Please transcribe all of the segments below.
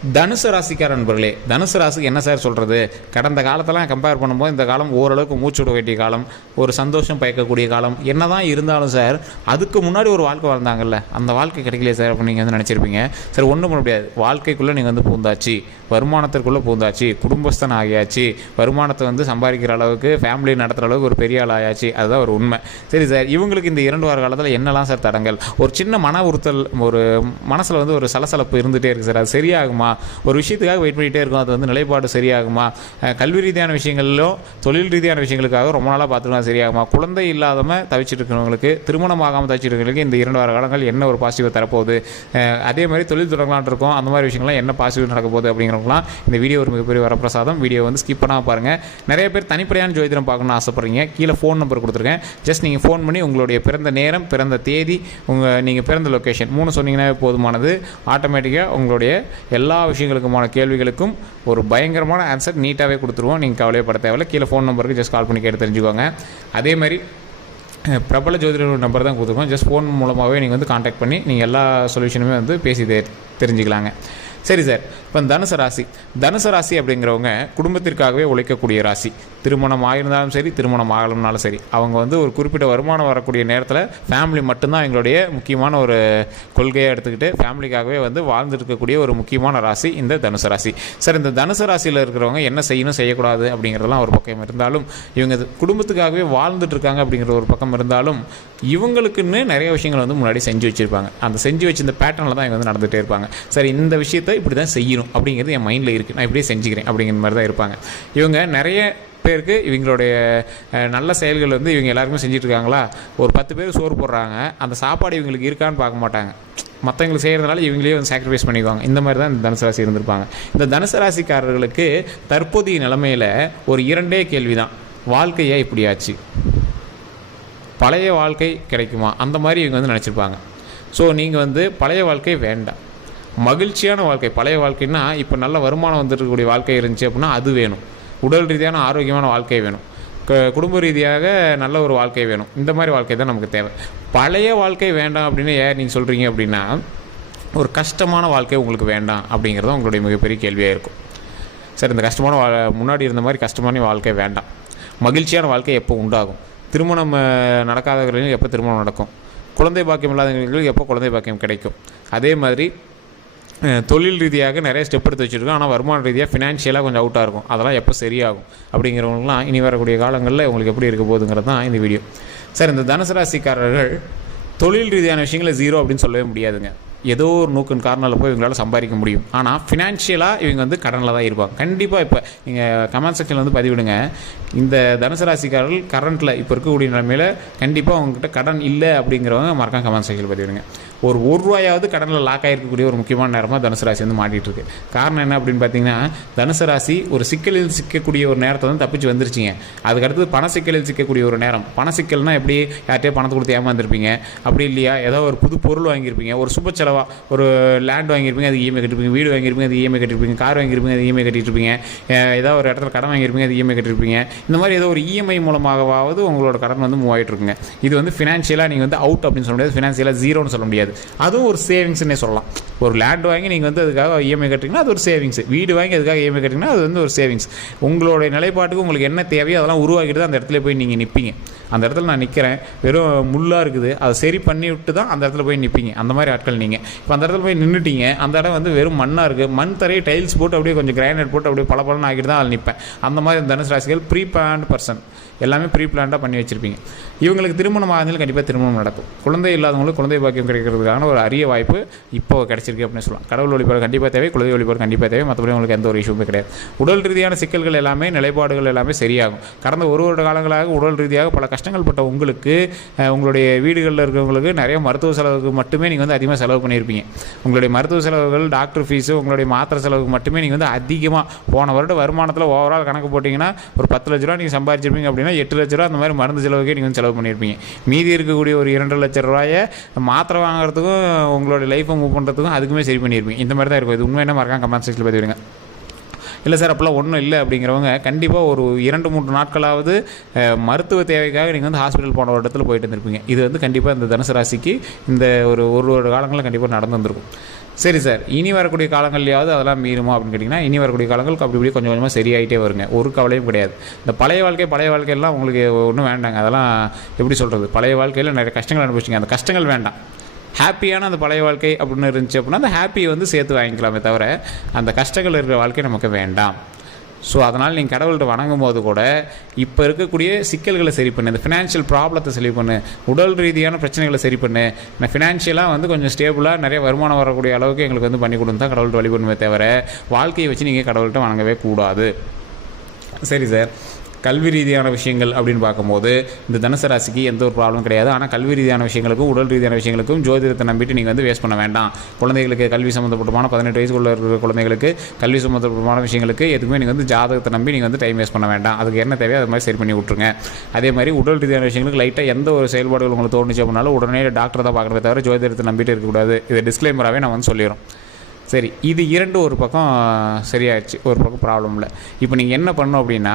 தனுசு ராசிக்கார நண்பர்களே, தனுசு ராசிக்கு என்ன சார் சொல்கிறது? கடந்த காலத்தெல்லாம் கம்பேர் பண்ணும்போது இந்த காலம் ஓரளவுக்கு மூச்சு விட வேண்டிய காலம், ஒரு சந்தோஷம் பயக்கக்கூடிய காலம். என்ன தான் இருந்தாலும் சார், அதுக்கு முன்னாடி ஒரு வாழ்க்கை வாழ்ந்தாங்கல்ல, அந்த வாழ்க்கை கிடைக்கலையே சார் அப்படின்னு நீங்கள் வந்து நினச்சிருப்பீங்க. சார் ஒன்றும் பண்ண முடியாது. வாழ்க்கைக்குள்ளே நீங்கள் வந்து பூந்தாச்சு, வருமானத்திற்குள்ளே பூந்தாச்சு, குடும்பஸ்தன் ஆகியாச்சு, வருமானத்தை வந்து சம்பாதிக்கிற அளவுக்கு, ஃபேமிலி நடத்துகிற அளவுக்கு ஒரு பெரிய ஆள் ஆயாச்சு. அதுதான் ஒரு உண்மை. சரி சார், இவங்களுக்கு இந்த 2 வார காலத்தில் என்னெல்லாம் சார் தடங்கள்? ஒரு சின்ன மன உறுத்தல், ஒரு மனசில் வந்து ஒரு சலசலப்பு இருந்துகிட்டே இருக்குது சார். அது சரியாகுமா? ஒரு விஷயத்துக்காக வெயிட் பண்ணிகிட்டே இருக்கும், அது வந்து நிலைப்பாடு சரியாகுமா? கல்வி ரீதியான விஷயங்களிலும் தொழில் ரீதியான விஷயங்களுக்காக ரொம்ப நாளாக பார்த்துக்கலாம், சரியாகுமா? குழந்தை இல்லாதவங்க தவிச்சிட்டு இருக்கிறவங்களுக்கு, திருமணம் ஆகாமல் தவிச்சிட்டு இருக்கிறவங்களுக்கு இந்த 2 வார காலங்கள் என்ன ஒரு பாசிட்டிவ் தரப்போகுது? அதே மாதிரி தொழில் தொடங்கலான் இருக்கும், அந்த மாதிரி விஷயங்கள்லாம் என்ன பாசிட்டிவ் நடக்க போகுது அப்படிங்கிறவங்களாம் இந்த வீடியோ ஒரு மிகப்பெரிய வரப்பிரசாதம். வீடியோ வந்து ஸ்கிப் பண்ணாமல் பாருங்கள். நிறைய பேர் தனிப்படையான ஜோதிடம் பார்க்கணும்னு ஆசைப்படுறீங்க. கீழே ஃபோன் நம்பர் கொடுத்துருக்கேன். ஜஸ்ட் நீங்கள் ஃபோன் பண்ணி உங்களுடைய பிறந்த நேரம், பிறந்த தேதி, நீங்கள் பிறந்த லொக்கேஷன் 3 சொன்னீங்கன்னா போதுமானது. ஆட்டோமேட்டிக்காக உங்களுடைய எல்லா விஷயங்களுக்குமான கேள்விகளுக்கும் ஒரு பயங்கரமான ஆன்சர் நீட்டாகவே கொடுத்துருவோம். நீங்கள் கவலையப்பட தேவையில்லை. கீழே ஃபோன் நம்பருக்கு ஜஸ்ட் கால் பண்ணி கேட்டு தெரிஞ்சுக்கோங்க. அதே மாதிரி பிரபல ஜோதிடர் நம்பர் தான் கொடுத்துருக்கோம். ஜஸ்ட் ஃபோன் மூலமாகவே நீங்கள் வந்து காண்டாக்ட் பண்ணி நீங்கள் எல்லா சொல்யூஷனுமே வந்து பேசி தெரிஞ்சுக்கலாங்க. சரி சார், இப்போ தனுசு ராசி அப்படிங்கிறவங்க குடும்பத்திற்காகவே உழைக்கக்கூடிய ராசி. திருமணம் ஆகியிருந்தாலும் சரி, திருமணம் ஆகலனாலும் சரி, அவங்க வந்து ஒரு குறிப்பிட்ட வருமானம் வரக்கூடிய நேரத்தில் ஃபேமிலி மட்டும்தான் எங்களுடைய முக்கியமான ஒரு கொள்கையை எடுத்துக்கிட்டு ஃபேமிலிக்காகவே வந்து வாழ்ந்துருக்கக்கூடிய ஒரு முக்கியமான ராசி இந்த தனுசு ராசி. சார், இந்த தனுசு ராசியில் இருக்கிறவங்க என்ன செய்யணும், செய்யக்கூடாது அப்படிங்கிறதெல்லாம் ஒரு பக்கம் இருந்தாலும், இவங்க குடும்பத்துக்காகவே வாழ்ந்துட்டு இருக்காங்க அப்படிங்கிற ஒரு பக்கம் இருந்தாலும், இவங்களுக்குன்னு நிறைய விஷயங்கள் வந்து முன்னாடி செஞ்சு வச்சுருப்பாங்க. அந்த செஞ்சு வச்சு இந்த பேட்டர்னில் தான் இவங்க வந்து நடந்துகிட்டே இருப்பாங்க. சரி, இந்த விஷயத்தை இப்படி தான் செய்யணும் அப்படிங்கிறது என் மைண்டில் இருக்குது, நான் இப்படியே செஞ்சுக்கிறேன் அப்படிங்கிற மாதிரி தான் இருப்பாங்க. இவங்க நிறைய பேருக்கு இவங்களுடைய நல்ல செயல்கள் வந்து இவங்க எல்லாருக்குமே செஞ்சிட்ருக்காங்களா? ஒரு 10 பேர் சோறு போடுறாங்க, அந்த சாப்பாடு இவங்களுக்கு இருக்கான்னு பார்க்க மாட்டாங்க. மற்றவங்களுக்கு செய்கிறதுனால இவங்களே வந்து சாக்ரிஃபைஸ் பண்ணிக்குவாங்க. இந்த மாதிரி தான் இந்த தனுசு ராசி இருந்திருப்பாங்க. இந்த தனுசு ராசிக்காரர்களுக்கு தற்போதைய நிலைமையில் ஒரு 2 கேள்வி தான். வாழ்க்கையே இப்படியாச்சு, பழைய வாழ்க்கை கிடைக்குமா? அந்த மாதிரி இவங்க வந்து நினச்சிருப்பாங்க. ஸோ நீங்கள் வந்து பழைய வாழ்க்கை வேண்டாம், மகிழ்ச்சியான வாழ்க்கை. பழைய வாழ்க்கைன்னா இப்போ நல்ல வருமானம் வந்துருக்கக்கூடிய வாழ்க்கை இருந்துச்சு அப்படின்னா அது வேணும். உடல் ரீதியான ஆரோக்கியமான வாழ்க்கை வேணும், குடும்ப ரீதியாக நல்ல ஒரு வாழ்க்கை வேணும். இந்த மாதிரி வாழ்க்கை தான் நமக்கு தேவை. பழைய வாழ்க்கை வேண்டாம் அப்படின்னு ஏன் நீங்கள் சொல்கிறீங்க அப்படின்னா, ஒரு கஷ்டமான வாழ்க்கை உங்களுக்கு வேண்டாம் அப்படிங்கிறது உங்களுடைய மிகப்பெரிய கேள்வியாக இருக்கும். சார், இந்த கஷ்டமான முன்னாடி இருந்த மாதிரி கஷ்டமான வாழ்க்கை வேண்டாம், மகிழ்ச்சியான வாழ்க்கை எப்போ உண்டாகும்? திருமணம் நடக்காதவர்களுக்கு எப்போ திருமணம் நடக்கும்? குழந்தை பாக்கியம் இல்லாதவர்களுக்கு எப்போ குழந்தை பாக்கியம் கிடைக்கும்? அதே மாதிரி தொழில் ரீதியாக நிறைய ஸ்டெப் எடுத்து வச்சுருக்கோம், ஆனால் வருமான ரீதியாக ஃபினான்ஷியலாக கொஞ்சம் அவுட்டாக இருக்கும். அதெல்லாம் எப்போ சரியாகும் அப்படிங்கிறவங்களாம் இனி வரக்கூடிய காலங்களில் உங்களுக்கு எப்படி இருக்க போகுதுங்கிறது தான் இந்த வீடியோ. சார், இந்த தனுசு ராசிக்காரர்கள் தொழில் ரீதியான விஷயங்களை 0 அப்படின்னு சொல்லவே முடியாதுங்க. ஏதோ ஒரு நோக்கின் காரணத்தில் போய் இவங்களால் சம்பாதிக்க முடியும். ஆனால் ஃபினான்ஷியலாக இவங்க வந்து கடனில் தான் இருப்பாங்க. கண்டிப்பாக இப்போ நீங்கள் கமெண்ட் செக்ஷனில் வந்து பதிவிடுங்க, இந்த தனுசு ராசிக்காரர்கள் கரண்ட்டில் இப்போ இருக்கக்கூடிய நிலைமையில் கண்டிப்பாக அவங்ககிட்ட கடன் இல்லை அப்படிங்கிறவங்க மறக்காம கமெண்ட் செக்ஷனில் பதிவிடுங்க. ஒரு ரூபாயாவது கடனில் லாக் ஆகிருக்கக்கூடிய ஒரு முக்கியமான நேரமாக தனுசு ராசி வந்து மாட்டிகிட்டு இருக்கு. காரணம் என்ன அப்படின்னு பார்த்தீங்கன்னா, தனுசு ராசி ஒரு சிக்கலில் சிக்கக்கூடிய ஒரு நேரத்தை வந்து தப்பிச்சு வந்துருச்சிங்க. அதுக்கடுத்து பண சிக்கலில் சிக்கக்கூடிய ஒரு நேரம். பண சிக்கல்னால் எப்படி? யார்கிட்டயே பணத்தை கொடுத்து ஏமாந்துருப்பீங்க, அப்படி இல்லையா? ஏதோ ஒரு புது பொருள் வாங்கியிருப்பீங்க, ஒரு சுப செலவாக ஒரு லேண்ட் வாங்கியிருப்பீங்க, அது இஎம்ஐ கட்டிருப்பீங்க, வீடு வாங்கியிருப்பீங்க, அது இஎம்ஐ கட்டிருப்பீங்க, கார் வாங்கியிருப்பீங்க, அது இஎம்ஐ கட்டிருப்பீங்க, ஏதோ ஒரு இடத்துல கடன் வாங்கியிருப்பீங்க, அது இஎம்ஐ கட்டிருப்பீங்க. இந்த மாதிரி ஏதோ ஒரு இஎம்ஐ மூலமாகவாவது உங்களோட கடன் வந்து மூவ் ஆகிட்டு இருக்குங்க. இது வந்து ஃபினான்ஷியலாக நீங்கள் வந்து அவுட் அப்படின்னு சொல்ல முடியாது, ஃபினான்ஷியலாக 0ன்னு சொல்ல முடியாது. அதுவும் ஒரு சேவிங்ஸ்னே சொல்லலாம். ஒரு லேண்ட் வாங்கி நீங்கள் வந்து அதுக்காக இஎம்ஐ கட்டிங்கன்னா அது ஒரு சேவிங்ஸ். வீடு வாங்கி அதுக்காக இஎம்ஐ கட்டிங்கன்னா அது வந்து ஒரு சேவிங்ஸ். உங்களுடைய நிலைப்பாட்டுக்கு உங்களுக்கு என்ன தேவையோ அதெல்லாம் உருவாக்கிட்டு தான் அந்த இடத்துல போய் நீங்கள் நிற்பீங்க. அந்த இடத்துல நான் நிற்கிறேன், வெறும் முள்ளாக இருக்குது, அதை சரி பண்ணி விட்டு தான் அந்த இடத்துல போய் நிற்பீங்க. அந்த மாதிரி ஆட்கள் நீங்கள். இப்போ அந்த இடத்துல போய் நின்றுட்டீங்க, அந்த இடம் வந்து வெறும் மண்ணாக இருக்குது, மண் தரையை டைல்ஸ் போட்டு அப்படியே கொஞ்சம் கிரானைட் போட்டு அப்படியே பலன்னு ஆகிட்டு தான் அதில் நிற்பேன். அந்த மாதிரி தனுசு ராசிகள் ப்ரீ பிளான்ட் பர்சன், எல்லாமே ப்ரீ பிளான்டாக பண்ணி வச்சுருப்பீங்க. இவங்களுக்கு திருமணம் ஆகுதுன்னு கண்டிப்பாக திருமணம் நடக்கும். குழந்தை இல்லாதவங்களுக்கு குழந்தை பாக்கியம் கிடைக்கிறதுக்கான ஒரு அரிய வாய்ப்பு இப்போ கிடைச்சிருக்கு அப்படின்னு சொல்லலாம். கடவுள் வழிபாடு கண்டிப்பாக தேவை, குழந்தை வழிபாடு கண்டிப்பாக தேவை. மற்றபடி உங்களுக்கு எந்த ஒரு இஷ்யூமே கிடையாது. உடல் ரீதியான சிக்கல்கள் எல்லாமே, நிலைப்பாடுகள் எல்லாமே சரியாகும். கடந்த ஒரு வருட காலங்களாக உடல் ரீதியாக பல கஷ்டங்கள் பட்ட உங்களுக்கு, உங்களுடைய வீடுகளில் இருக்கிறவங்களுக்கு நிறைய மருத்துவ செலவுக்கு மட்டுமே நீங்கள் வந்து அதிகமாக செலவு பண்ணியிருப்பீங்க. உங்களுடைய மருத்துவ செலவுகள், டாக்டர் ஃபீஸு, உங்களுடைய மாத்திரை செலவுக்கு மட்டுமே நீங்கள் வந்து அதிகமாக போன வருட வருமானத்தில் ஓவரால் கணக்கு போட்டிங்கன்னா ஒரு 10 லட்ச ரூபா நீங்கள் சம்பாதிச்சிருப்பீங்க அப்படின்னா 8 லட்ச ரூபா அந்த மாதிரி மருந்து செலவுக்கே நீங்கள் செலவு பண்ணியிருப்பீங்க. மீதி இருக்கக்கூடிய ஒரு 2 லட்ச ரூபாயை மாத்திரை வாங்குறதுக்கும் உங்களுடைய லைஃப்பை மூவ் பண்ணுறதுக்கும் அதுக்குமே சரி பண்ணியிருப்பீங்க. இந்த மாதிரி தான் இருக்கும். இது உண்மை என்ன மறக்காம கமெண்ட் செக்ஷனில் பதிவிடுங்க. இல்லை சார் அப்படிலாம் ஒன்றும் இல்லை அப்படிங்கிறவங்க கண்டிப்பாக ஒரு 2-3 நாட்களாவது மருத்துவ தேவைக்காக நீங்கள் வந்து ஹாஸ்பிட்டல் போன ஒரு இடத்துல போயிட்டு இருந்திருப்பீங்க. இது வந்து கண்டிப்பாக இந்த தனுசு ராசிக்கு இந்த ஒரு வருட காலங்களில் கண்டிப்பாக நடந்து வந்திருக்கும். சரி சார், இனி வரக்கூடிய காலங்கள்லையாவது அதெல்லாம் மீறுமா அப்படின்னு கேட்டிங்கன்னா, இனி வரக்கூடிய காலங்களுக்கு அப்படி இப்படி கொஞ்சம் கொஞ்சமாக சரியாயிட்டே வருங்க. ஒரு கவலையும் கிடையாது. இந்த பழைய வாழ்க்கையெல்லாம் உங்களுக்கு ஒன்றும் வேண்டாங்க. அதெல்லாம் எப்படி சொல்கிறது, பழைய வாழ்க்கையில் நிறைய கஷ்டங்கள் அனுபவிச்சிங்க, அந்த கஷ்டங்கள் வேண்டாம். ஹாப்பியான அந்த பழைய வாழ்க்கை அப்படின்னு இருந்துச்சு அப்படின்னா அந்த ஹாப்பியை வந்து சேர்த்து வாங்கிக்கலாமே தவிர அந்த கஷ்டங்கள் இருக்கிற வாழ்க்கை நமக்கு வேண்டாம். ஸோ அதனால் நீங்கள் கடவுள்கிட்ட வணங்கும் போது கூட இப்போ இருக்கக்கூடிய சிக்கல்களை சரி பண்ணு, இந்த ஃபினான்ஷியல் ப்ராப்ளத்தை சரி பண்ணு, உடல் ரீதியான பிரச்சனைகளை சரி பண்ணு, நான் ஃபினான்ஷியலாக வந்து கொஞ்சம் ஸ்டேபிளாக நிறைய வருமானம் வரக்கூடிய அளவுக்கு எங்களுக்கு வந்து பண்ணி கொடுத்து தான் கடவுள்கிட்ட வழிபடுமே தவிர வாழ்க்கையை வச்சு நீங்கள் கடவுள்கிட்ட வணங்கவே கூடாது. சரி சார், கல்வி ரீதியான விஷயங்கள் அப்படின்னு பார்க்கும்போது இந்த தனுசு ராசிக்கு எந்த ஒரு ப்ராப்ளம் கிடையாது. ஆனால் கல்வி ரீதியான விஷயங்களுக்கும் உடல் ரீதியான விஷயங்களுக்கும் ஜோதிடத்தை நம்பிட்டு நீங்கள் வந்து வேஸ்ட் பண்ண வேண்டாம். குழந்தைகளுக்கு கல்வி சம்மந்தப்பட்டமான 18 வயசுக்குள்ள இருக்கிற குழந்தைகளுக்கு கல்வி சம்மந்தப்பட்டமான விஷயங்களுக்கு எதுவுமே நீங்கள் வந்து ஜாதகத்தை நம்பி நீங்கள் வந்து டைம் வேஸ்ட் பண்ண வேண்டாம். அதுக்கு என்ன தேவையோ அது மாதிரி சரி பண்ணி விட்ருங்க. அதே மாதிரி உடல் ரீதியான விஷயங்களுக்கு லைட்டாக எந்த ஒரு செயல்பாடுகள் உங்களுக்கு தோணுச்சு அப்படின்னாலும் உடனே டாக்டர் தான் பார்க்குறத தவிர ஜோதிடத்தை நம்பிட்டு இருக்கக்கூடாது. இதை டிஸ்க்ளைமராகவே நான் வந்து சொல்லிடுறோம். சரி, இது இரண்டு ஒரு பக்கம் சரியாயிடுச்சு, ஒரு பக்கம் ப்ராப்ளம் இல்லை. இப்போ நீங்கள் என்ன பண்ணணும் அப்படின்னா,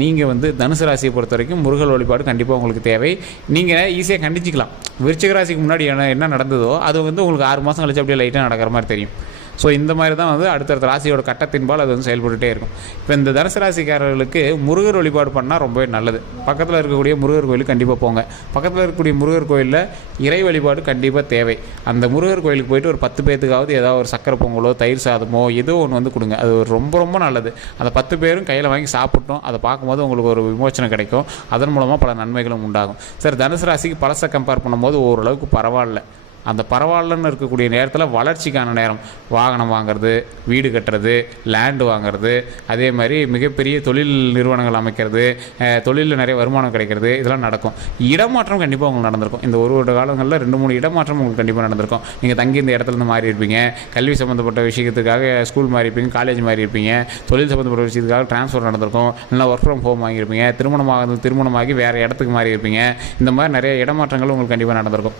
நீங்கள் வந்து தனுசு ராசியை பொறுத்த வரைக்கும் முருகல் வழிபாடு கண்டிப்பாக உங்களுக்கு தேவை. நீங்கள் ஈஸியாக கண்டிச்சிக்கலாம். விருச்சிக ராசிக்கு முன்னாடி என்ன நடந்ததோ அது வந்து உங்களுக்கு 6 மாதம் கழிச்சு அப்படியே லைட்டாக நடக்கிற மாதிரி தெரியும். ஸோ இந்த மாதிரி தான் வந்து அடுத்தடுத்த ராசியோட கட்டத்தின்பால் அது வந்து செயல்பட்டுகிட்டே இருக்கும். இப்போ இந்த தனுசு ராசிக்காரர்களுக்கு முருகர் வழிபாடு பண்ணால் ரொம்பவே நல்லது. பக்கத்தில் இருக்கக்கூடிய முருகர் கோயிலுக்கு கண்டிப்பாக போங்க. பக்கத்தில் இருக்கக்கூடிய முருகர் கோயிலில் இறை வழிபாடு கண்டிப்பாக தேவை. அந்த முருகர் கோயிலுக்கு போய்ட்டு ஒரு 10 பேர்த்துக்காவது ஏதாவது ஒரு சக்கரை பொங்கலோ தயிர் சாதமோ ஏதோ ஒன்று வந்து கொடுங்க. அது ரொம்ப ரொம்ப நல்லது. அந்த 10 பேரும் கையில் வாங்கி சாப்பிட்டோம், அதை பார்க்கும்போது உங்களுக்கு ஒரு விமோச்சனம் கிடைக்கும். அதன் மூலமாக பல நன்மைகளும் உண்டாகும். சார், தனுசு ராசிக்கு பழசை கம்பேர் பண்ணும்போது ஓரளவுக்கு பரவாயில்ல. அந்த பரவாயில்லன்னு இருக்கக்கூடிய நேரத்தில் வளர்ச்சிக்கான நேரம், வாகனம் வாங்கிறது, வீடு கட்டுறது, லேண்டு வாங்கிறது, அதே மாதிரி மிகப்பெரிய தொழில் நிறுவனங்கள் அமைக்கிறது, தொழிலில் நிறைய வருமானம் கிடைக்கிறது, இதெல்லாம் நடக்கும். இடமாற்றம் கண்டிப்பாக உங்களுக்கு நடந்திருக்கும். இந்த ஒரு வருட காலங்களில் 2-3 இடமாற்றம் உங்களுக்கு கண்டிப்பாக நடந்திருக்கும். நீங்கள் தங்கி இந்த இடத்துலேருந்து மாறி இருப்பீங்க, கல்வி சம்மந்தப்பட்ட விஷயத்துக்காக ஸ்கூல் மாறி இருப்பீங்க, காலேஜ் மாறி இருப்பீங்க, தொழில் சம்மந்தப்பட்ட விஷயத்துக்காக ட்ரான்ஸ்ஃபர் நடந்திருக்கும், இல்லை ஒர்க் ஃப்ரம் ஹோம் வாங்கியிருப்பீங்க, திருமணமாகி வேறு இடத்துக்கு மாறி இருப்பீங்க. இந்த மாதிரி நிறைய இடமாற்றங்கள் உங்களுக்கு கண்டிப்பாக நடந்திருக்கும்.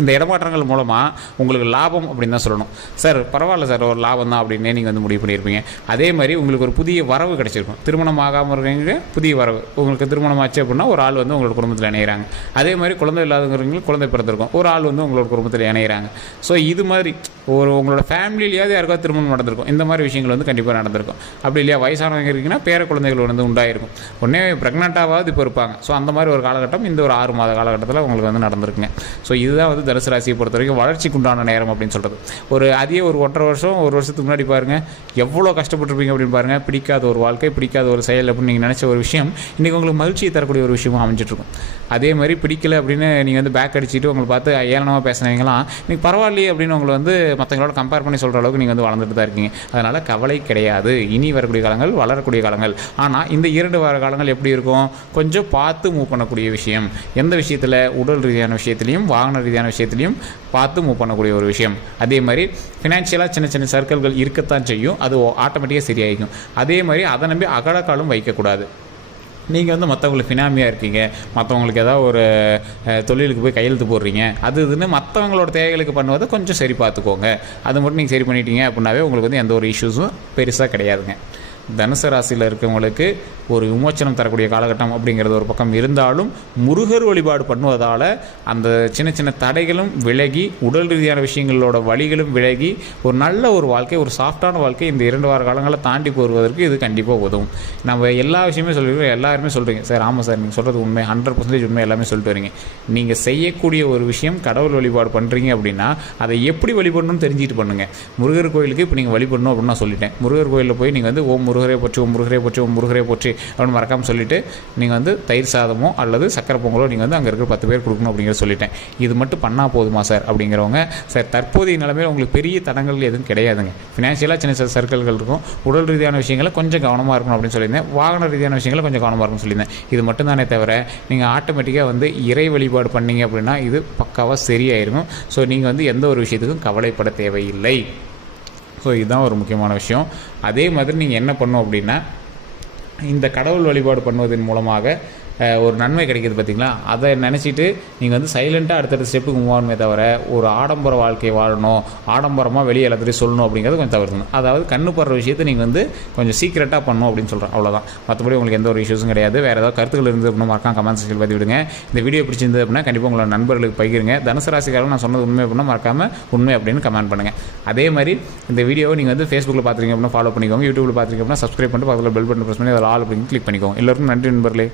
இந்த இடமாற்றங்கள் மூலமாக உங்களுக்கு லாபம் அப்படின்னு தான் சொல்லணும். சார், பரவாயில்ல சார், ஒரு லாபம் தான் அப்படின்னே நீங்கள் வந்து முடிவு பண்ணியிருப்பீங்க. அதே மாதிரி உங்களுக்கு ஒரு புதிய வரவு கிடைச்சிருக்கும். திருமணம் ஆகாமல் இருக்கிறவங்க புதிய வரவு, உங்களுக்கு திருமணம் ஆச்சு அப்படின்னா ஒரு ஆள் வந்து உங்களோட குடும்பத்தில் இணைகிறாங்க. அதே மாதிரி குழந்தை இல்லாதவங்களுக்கு குழந்தை பிறந்திருக்கும், ஒரு ஆள் வந்து உங்களோட குடும்பத்தில் இணைகிறாங்க. ஸோ இது மாதிரி உங்களோட ஃபேமிலியிலேயாவது யாருக்காவது திருமணம் நடந்திருக்கும். இந்த மாதிரி விஷயங்கள் வந்து கண்டிப்பாக நடந்திருக்கும். அப்படி இல்லையா, வயசானவங்க இருக்கீங்கன்னா பேர குழந்தைகள் வந்து உண்டாயிருக்கும். உடனே ப்ரெக்னெண்ட்டாவது இப்போ இருப்பாங்க. ஸோ அந்த மாதிரி ஒரு காலகட்டம் இந்த ஒரு 6 மாத காலகட்டத்தில் உங்களுக்கு வந்து நடந்திருக்குங்க. ஸோ இதுதான் வந்து தனுசு ராசியை பொறுத்த வரைக்கும் வளர்ச்சிக்கு உண்டான நேரம் அப்படின்னு சொல்கிறது. ஒரு 1.5 வருஷம், 1 வருஷத்துக்கு முன்னாடி பாருங்கள் எவ்வளோ கஷ்டப்பட்டுருப்பீங்க அப்படின்னு பாருங்கள். பிடிக்காத ஒரு வாழ்க்கை, பிடிக்காத ஒரு செயல் அப்படின்னு நீங்கள் நினச்ச ஒரு விஷயம் இன்றைக்கி உங்களுக்கு மகிழ்ச்சியை தரக்கூடிய ஒரு விஷயமும் அமைஞ்சிட்ருக்கும். அதே மாதிரி பிடிக்கல அப்படின்னு நீங்கள் வந்து பேக் அடிச்சுட்டு உங்களை பார்த்து ஏளனமாக பேசுனவங்களாம் இன்றைக்கி பரவாயில்லையே அப்படின்னு உங்களை வந்து மற்றவங்களோட கம்பேர் பண்ணி சொல்கிற அளவுக்கு நீங்கள் வந்து வளர்ந்துட்டு தான் இருக்கீங்க. அதனால் கவலை கிடையாது. இனி வரக்கூடிய காலங்கள் வளரக்கூடிய காலங்கள். ஆனால் இந்த 2 வார காலங்கள் எப்படி இருக்கும், கொஞ்சம் பார்த்து மூவ் பண்ணக்கூடிய விஷயம். எந்த விஷயத்தில், உடல் ரீதியான விஷயத்துலையும் வாகன ரீதியான விஷயத்துலையும் பார்த்து மூவ் பண்ணக்கூடிய ஒரு விஷயம். அதே மாதிரி ஃபினான்ஷியலாக சின்ன சின்ன சர்க்கிள்கள் இருக்கத்தான் செய்யும், அது ஆட்டோமேட்டிக்காக சரியாகிக்கும். அதே மாதிரி அதை நம்பி அகலக்காலும் வைக்கக்கூடாது. நீங்கள் வந்து மற்றவங்களுக்கு ஃபினாமியாக இருக்கீங்க, மற்றவங்களுக்கு ஏதாவது ஒரு தொழிலுக்கு போய் கையெழுத்து போடுறீங்க, அது இதுன்னு மற்றவங்களோட தேவைகளுக்கு பண்ணுவதை கொஞ்சம் சரி பார்த்துக்கோங்க. அது மட்டும் நீங்கள் சரி பண்ணிட்டீங்க அப்படின்னாவே உங்களுக்கு வந்து எந்த ஒரு இஷ்யூஸும் பெருசாக கிடையாதுங்க. தனுசு ராசியில் இருக்கவங்களுக்கு ஒரு விமோச்சனம் தரக்கூடிய காலகட்டம் அப்படிங்கிறது ஒரு பக்கம் இருந்தாலும் முருகர் வழிபாடு பண்ணுவதால் அந்த சின்ன சின்ன தடைகளும் விலகி, உடல் ரீதியான விஷயங்களோட வழிகளும் விலகி ஒரு நல்ல ஒரு வாழ்க்கை, ஒரு சாஃப்டான வாழ்க்கை இந்த 2 வார காலங்களை தாண்டி போடுவதற்கு இது கண்டிப்பாக உதவும். நம்ம எல்லா விஷயமே சொல்லிடுறோம், எல்லாருமே சொல்கிறீங்க சார். ஆமாம் சார், நீங்கள் சொல்கிறது உண்மை, 100% உண்மை, எல்லாமே சொல்லிட்டு வரீங்க. நீங்கள் செய்யக்கூடிய ஒரு விஷயம் கடவுள் வழிபாடு பண்ணுறீங்க அப்படின்னா அதை எப்படி வழிபடணும்னு தெரிஞ்சுட்டு பண்ணுங்கள். முருகர் கோயிலுக்கு இப்போ நீங்கள் வழிபடணும் அப்படின்னு நான் சொல்லிட்டேன். முருகர் கோயிலில் போய் நீங்கள் வந்து ஓம் முருகரே போற்றி, ஓம் முருகரே போற்றி, ஓம் முருகரே போற்றி அப்படின்னு மறக்காமல் சொல்லிவிட்டு நீங்கள் வந்து தயிர் சாதமோ அல்லது சக்கரை பொங்கலோ நீங்கள் வந்து அங்கே இருக்கிற 10 பேர் கொடுக்கணும் அப்படிங்கிற சொல்லிட்டேன். இது மட்டும் பண்ணால் போதுமா சார் அப்படிங்கிறவங்க, சார் தற்போதைய நிலைமையில் உங்களுக்கு பெரிய தடங்கள் எதுவும் கிடையாதுங்க. ஃபினான்ஷியலாக சின்ன சின்ன சர்க்கிள்கள் இருக்கும், உடல் ரீதியான விஷயங்களை கொஞ்சம் கவனமாக இருக்கணும் அப்படின்னு சொல்லியிருந்தேன், வாகன ரீதியான விஷயங்களை கொஞ்சம் கவனமாக இருக்கும்னு சொல்லியிருந்தேன். இது மட்டும் தானே தவிர நீங்கள் ஆட்டோமேட்டிக்காக வந்து இறை வழிபாடு பண்ணீங்க அப்படின்னா இது பக்காவாக சரியாயிருக்கும். ஸோ நீங்கள் வந்து எந்த ஒரு விஷயத்துக்கும் கவலைப்பட தேவையில்லை. ஸோ இதுதான் ஒரு முக்கியமான விஷயம். அதே மாதிரி நீங்கள் என்ன பண்ணணும் அப்படின்னா, இந்த கடவுள் வழிபாடு பண்ணுவதன் மூலமாக ஒரு நன்மை கிடைக்கிது பார்த்தீங்களா, அதை நினச்சிட்டு நீங்கள் வந்து சைலண்ட்டாக அடுத்தடுத்த ஸ்டெப்புக்கு மூவ் ஆகணுமே தவிர ஒரு ஆடம்பர வாழ்க்கையை வாழணும், ஆடம்பரமாக வெளியே எல்லாத்தையும் சொல்லணும் அப்படிங்கிறது கொஞ்சம் தவிர்க்கணும். அதாவது கண்ணு படுற விஷயத்தை நீங்கள் வந்து கொஞ்சம் சீக்கிரட்டாக பண்ணணும் அப்படின்னு சொல்கிறேன். அவ்வளோதான். மற்றபடி உங்களுக்கு எந்த ஒரு இஷ்யூஸும் கிடையாது. வேறு ஏதாவது கருத்துக்கள் இருந்து அப்படின்னா மறக்காம கமெண்ட் செக்ஷனில் பதிவு விடுங்க. இந்த வீடியோ பிடிச்சிருந்தது அப்படின்னா கண்டிப்பாக உங்களோட நண்பர்களுக்கு பகிருங்க. தனுசு ராசிக்காரங்க நான் சொன்னது உண்மை அப்படின்னா மறக்காமல் உண்மை அப்படின்னு கமெண்ட் பண்ணுங்கள். அதே மாதிரி இந்த வீடியோவை நீங்கள் வந்து ஃபேஸ்புக்கில் பார்த்துருக்கீங்க அப்படின்னா ஃபாலோ பண்ணிக்கோங்க. யூடியூப்பில் பார்த்துருக்கீங்க அப்படின்னா சப்ஸ்கிரைப் பண்ணிட்டு பக்கத்தில் பெல் பட்டன் ப்ரெஸ் பண்ணி அதில் ஆல் அப்படின்னு கிளிக் பண்ணிக்கோங்க. எல்லோருக்கும் நன்றி நண்பர்களே.